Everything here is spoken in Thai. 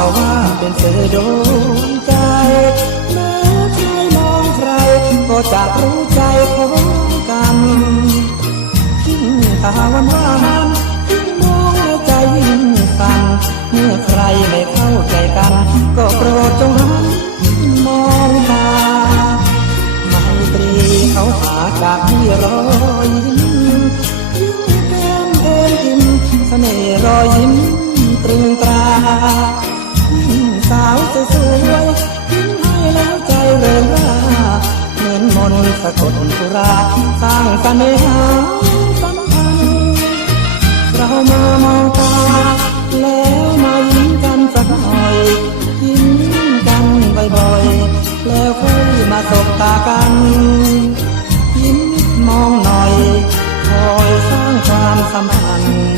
เขาว่าเป็นเสือโดนใจแม้ใครมองใคร ก็จะรู้ใจของกันยิ่งตาวันวานยิ่งมองแล้วใจยิ่งสั่นเมื่อใครไม่เข้าใจกัน ก็โปรดจงหันมองตาไมตรีเขาหาจากที่รอยยิ้มยิ้มแก้มเอ็นยิ้มเสน่ห์รอย สาวสวยๆยิ้มให้แล้วใจเริงร่าเหมือนมนต์สะกดสุราสร้างเสน่หาสัมพันธ์เรามามองตาแล้วมายิ้มกันสักหน่อยยิ้มกันบ่อยๆแล้วค่อยมาสบตากันยิ้มมองหน่อยคอยสร้างความสัมพันธ์